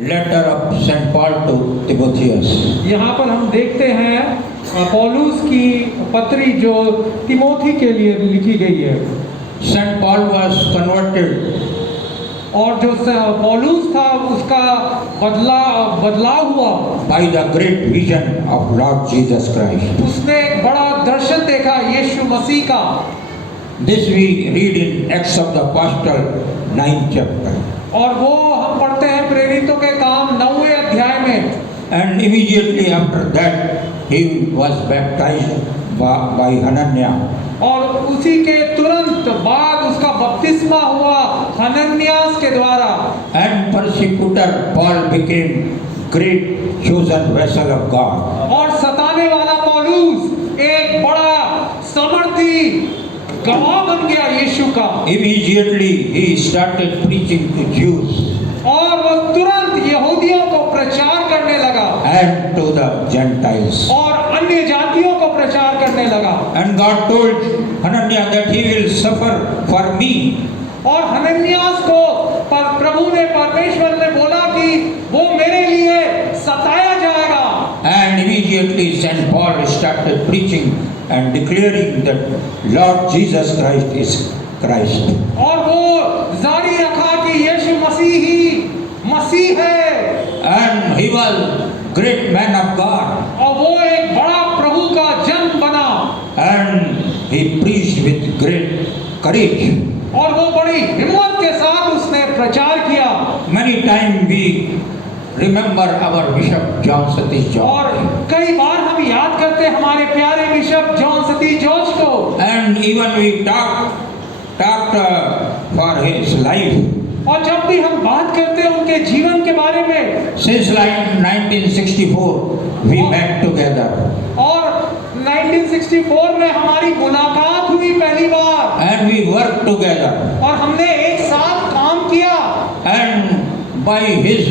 Letter of St. Paul to Timotheus. यहाँ पर हम देखते हैं पौलुस की पत्री जो तिमोथी के लिए लिखी गई है। St. Paul was converted और जो पौलुस था उसका बदलाव हुआ by the great vision of Lord Jesus Christ. उसने एक बड़ा दर्शन देखा यीशु मसीह का। This we read in Acts of the Apostle 9th chapter. और वो हम पढ़ते हैं प्रेरितों के काम 9वें अध्याय में। And immediately after that he was baptized by Hananiah. और उसी के तुरंत बाद उसका बपतिस्मा हुआ हनन्यास के द्वारा। And persecutor Paul became great chosen vessel of God. और सताने वाला पौलुस एक बड़ा समर्थी गवाह बन गया यीशु का। Immediately he started preaching to Jews और वो तुरंत यहूदियों को प्रचार करने लगा and to the Gentiles. और अन्य जातियों को प्रचार करने लगा। And God told Hananiah that he will suffer for me. और हनन्यास को प्रभु ने परमेश्वर ने बोला कि वो मेरे लिए सताया जाएगा। And immediately St. Paul started preaching and declaring that Lord Jesus Christ is Christ. और वो जारी रखा कि यीशु मसीह ही मसीह है। And he was great man of God. और वो एक बड़ा प्रभु का जन बना। And he preached with great courage. और वो बड़ी हिम्मत के साथ उसने प्रचार किया। Many times we remember our Bishop John Satish और George. कई बार हम याद करते हमारे प्यारे बिशप जॉन सतीश जॉर्ज को। And even we talked for his life. और जब भी हम बात करते हैं उनके जीवन के बारे में। Since like 1964 we met together. और 1964 में हमारी मुलाकात हुई पहली बार। And we worked together. और हमने एक साथ काम किया। And by his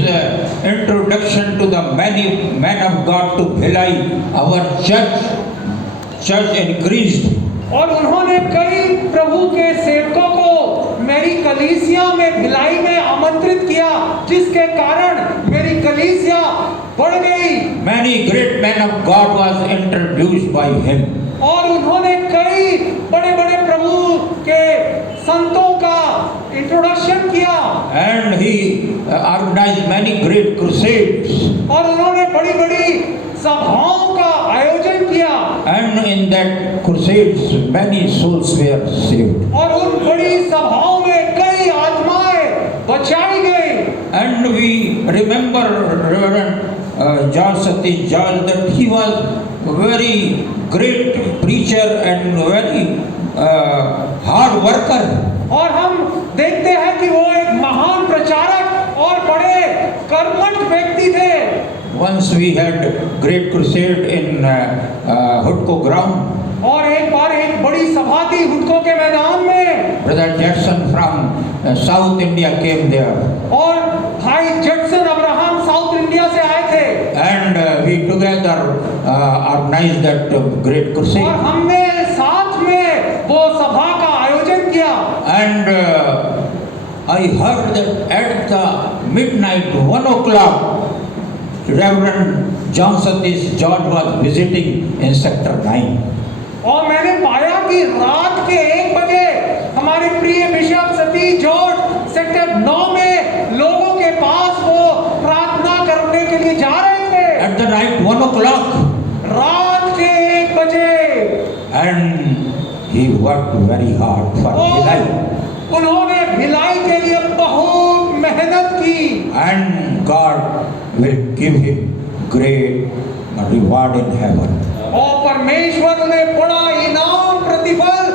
introduction to the many men of God to Bhilai, our church increased. और उन्होंने कई प्रभु के सेवकों को मेरी कलीसिया में भिलाई में आमंत्रित किया जिसके कारण मेरी कलीसिया बढ़ गई। Many great men of God was introduced by him. और उन्होंने कई बड़े-बड़े प्रभु के संतों का इंट्रोडक्शन किया। And he organized many great crusades. और उन्होंने बड़ी-बड़ी सभाओं का आयोजन किया। And in that crusades many souls were saved. और उन बड़ी सभाओं में कई आत्माएं बचाई गई। And we remember Reverend John Satish George that he was very great preacher and very hard worker. और हम देखते हैं कि वो एक महान प्रचारक और बड़े कर्मठ व्यक्ति थे। Once we had great crusade in Hudko ground. और एक बार एक बड़ी सभा थी हुडको के मैदान में। Brother Jackson from South India came there. और भाई जैक्सन अब्राहम साउथ इंडिया से आए थे। And we together organized that great crusade. और हमने साथ में वो सभा का आयोजन किया। And I heard that at the midnight 1 o'clock Reverend John Satish George was visiting in Sector 9. और मैंने पाया कि रात के 1 बजे हमारे प्रिय बिशप सतीश जॉर्ज सेक्टर 9 में लोगों के पास वो प्रार्थना करने के लिए जा रहे थे। At the night 1 o'clock. रात के 1 बजे। And he worked very hard for Bhilai. उन्होंने भिलाई के लिए बहुत मेहनत की। And God will give him great reward in heaven. और परमेश्वर उन्हें बड़ा इनाम प्रतिफल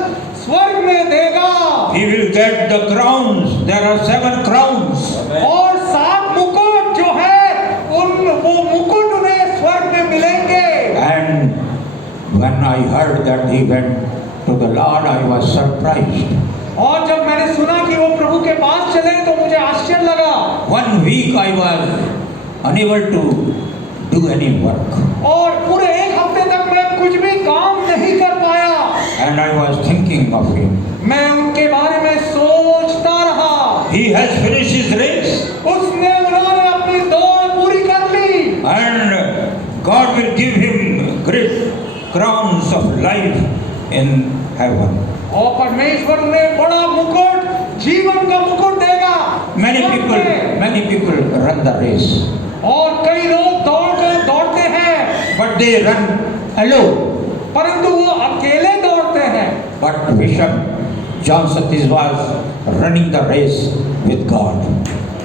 स्वर्ग में देगा। He will get the crowns. There are 7 crowns. और 7 मुकुट जो है वो मुकुट उन्हें स्वर्ग में मिलेंगे। And when I heard that he went to the Lord, I was surprised. और जब मैंने सुना कि वो प्रभु के पास चले तो मुझे आश्चर्य लगा। 1 week I was unable to do any work. और पूरे 1 हफ्ते तक मैं कुछ भी काम नहीं कर पाया। And I was thinking of him. मैं उनके बारे में सोचता रहा। He has finished his race. उन्होंने अपनी दौड़ God will give him great crowns of life in heaven. और परमेश्वर उन्हें बड़ा मुकुट, जीवन का मुकुट देगा। Many स्वर्ग में। people run the race, और कई लोग दौड़ते हैं, but they run alone. परंतु वो अकेले दौड़ते हैं। But Bishop John Satish was running the race with God.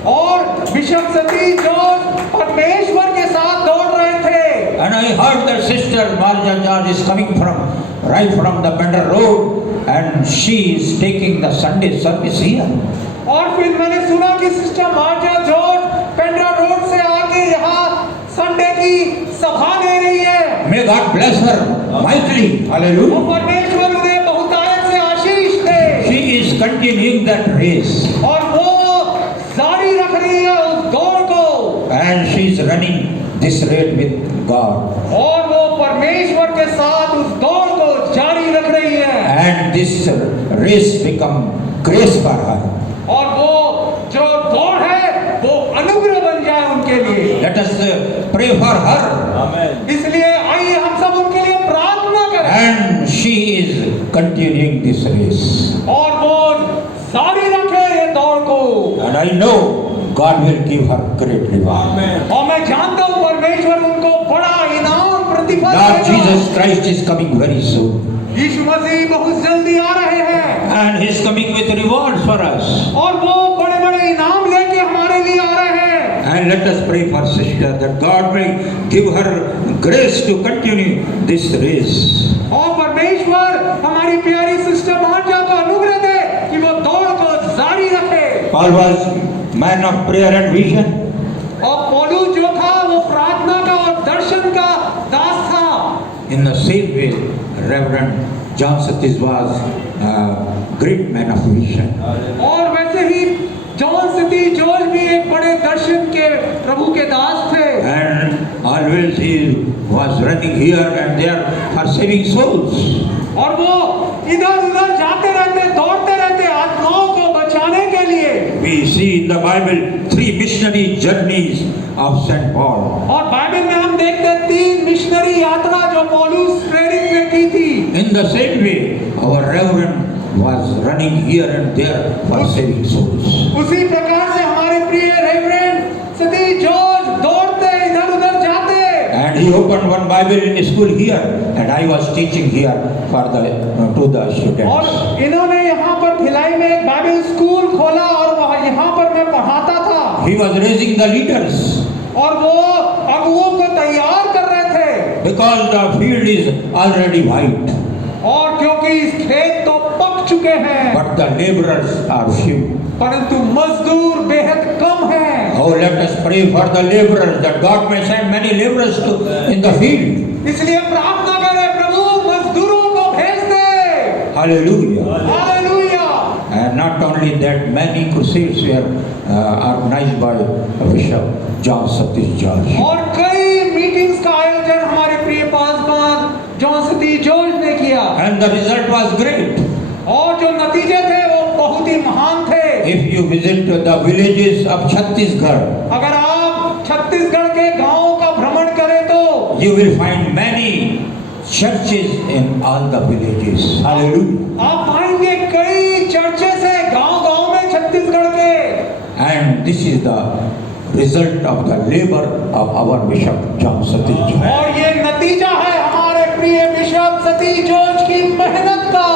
और बिशप सतीश जॉर्ज परमेश्वर के साथ दौड़ रहे थे। And I heard that sister Marja George is coming right from the Bender Road, and she is taking the Sunday service here. और फिर मैंने सुना कि सिस्टर मार्जा जॉर्ज पेंड्रा रोड से आके यहाँ संडे की सभा ले रही है। May God bless her mightily. Hallelujah. और परमेश्वर उन्हें बहुतायत से आशीष दे। She is continuing that race, और वो जारी रख रही है उस दौड़ को। and she is running this race with God. और वो परमेश्वर के साथ उस दौड़ को जारी रख रही है। And this race become grace for her. और वो जो दौड़ है वो अनुग्रह बन जाए उनके लिए। Let us pray for her. इसलिए आइए हम सब उनके लिए प्रार्थना करें। And she is continuing this race. और वो जारी रखे ये दौड़ को। And I know God will give her great reward. और मैं जानता हूँ परमेश्वर उनको बड़ा इनाम प्रतिफल Lord देगा। Jesus Christ is coming very soon. यीशु मसीह बहुत जल्दी आ रहे हैं। And he is coming with rewards for us. और वो बड़े बड़े इनाम लेके हमारे लिए आ रहे हैं। And let us pray for sister that God may give her grace to continue this race. और परमेश्वर हमारी प्यारी सिस्टर मार्जा को अनुग्रह दे कि वो दौड़ को जारी रखे। Paul was man of prayer and vision. और पौलुस जो था वो प्रार्थना का और दर्शन का दास था। In the same way, Reverend John Satish was a great man of vision. और वैसे ही जॉन सतीश जॉर्ज भी एक बड़े दर्शन के प्रभु के दास थे। And always he was running here and there for saving souls. और वो इधर उधर जाते रहते, दौड़ते रहते आत्माओं को बचाने के लिए। We see in the Bible 3 missionary journeys of St. Paul. और बाइबल में हम देखते हैं 3 मिशनरी यात्रा जो पौलुस प्रेरित ने की थी। In the same way, our Reverend was running here and there for saving souls. उसी प्रकार से हमारे प्रिय रेवरेंड सतीश जॉर्ज दौड़ते इधर उधर जाते। And he opened one Bible in school here, and I was teaching here for to the students. और इन्होंने यहाँ पर भिलाई में एक बाइबल स्कूल खोला और वहाँ यहाँ पर मैं पढ़ाता था। He was raising the leaders और वो अगुओं को तैयार कर रहे थे। because the field is already white, और क्योंकि इस खेत तो पक चुके हैं, but the laborers are few. परंतु मजदूर बेहद कम हैं। Oh, let us pray for the laborers that God may send many laborers in the field. इसलिए प्रार्थना करें प्रभु मजदूरों को भेज दे। Hallelujah. Hallelujah. And not only that, many crusades were organized by Bishop John Satish George. और कई meetings का आयोजन हमारे प्रिय पासवान जॉन सतीश जॉर्ज ने किया। And the result was great. और जो नतीजे थे वो बहुत ही महान थे। If you visit the villages of Chhattisgarh, अगर आप छत्तीसगढ़ के गांवों का भ्रमण करें तो you will find many churches in all the villages. Hallelujah. आप पाएंगे कई चर्चेस है गांव-गांव में छत्तीसगढ़ के। And this is the result of the labor of our Bishop John Satish George. और ये नतीजा है हमारे प्रिय बिशप सतीश जॉर्ज की मेहनत का।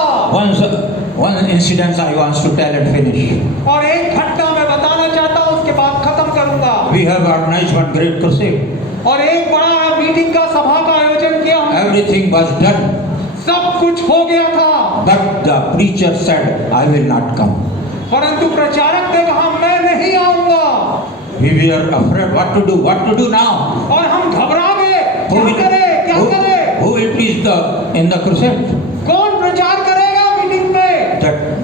One incident I want to tell and finish. और एक घटना मैं बताना चाहता हूँ उसके बाद खत्म करूंगा। We have organized one great crusade. और एक बड़ा मीटिंग का सभा का आयोजन किया हमने। Everything was done, सब कुछ हो गया था, but the preacher said, "I will not come." परंतु प्रचारक ने कहा मैं नहीं आऊंगा। We were afraid what to do now. और हम घबरा गए, Who क्या करें? who will preach in the crusade? कौन प्रचार करेगा मीटिंग में?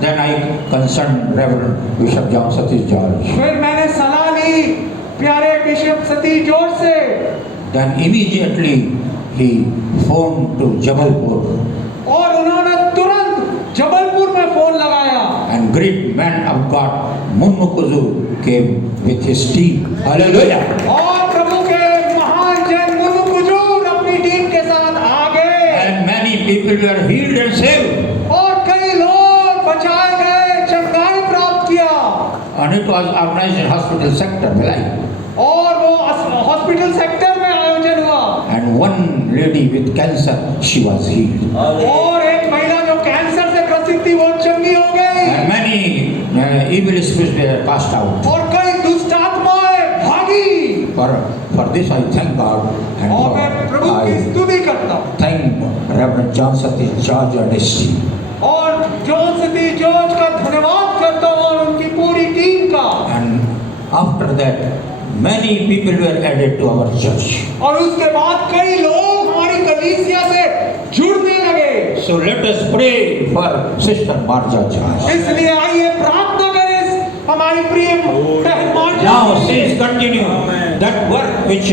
Then I concerned Reverend Bishop John Satish George. फिर मैंने सलाह ली प्यारे बिशप सतीश जॉर्ज से। Then immediately he phoned to Jabalpur. और उन्होंने तुरंत जबलपुर में फोन लगाया। And great man of God, Munnu Kuzu, came with his team. Hallelujah. और प्रभु के महान जन मुनु कुजूर अपने it was organized in hospital sector, Bhilai. और वो हॉस्पिटल सेक्टर में आयोजन हुआ And one lady with cancer, she was healed. और एक महिला जो कैंसर से ग्रसित थी वो चंगी हो गई And many evil spirits were cast out. और कई दुष्ट आत्माएं भागी For this I thank God and और मैं प्रभु की I स्तुति करता हूँ thank Reverend John Satish George and his team. और जॉन सतीश जॉर्ज का धन्यवाद करता हूँ और उनकी पूरी टीम का And after that, many people were added to our church. और उसके बाद कई लोग हमारी कलीसिया से जुड़ने लगे So let us pray for Sister Marja Jha. इसलिए आइए प्रार्थना करें हमारी प्रिय बहन मार्जा Now के लिए। since continue that work which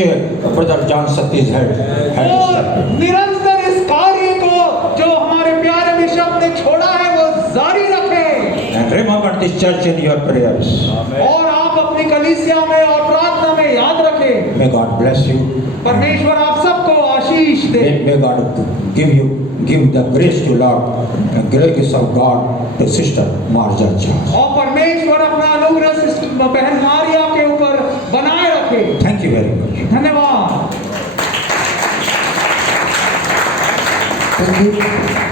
Brother John Satish had और started. निरंतर इस कार्य को जो हमारे प्यारे बिशप ने छोड़ा है वो जारी रखें And remember this church in your prayers. और आप अपनी कलीसिया में और प्रार्थना में याद रखें May God bless you. परमेश्वर आप सबको आशीष दे May God give the grace to Lord and grace of God to Sister Marja Jha. और परमेश्वर अपना अनुग्रह बहन मारिया के ऊपर बनाए रखे Thank you very much. धन्यवाद Thank you.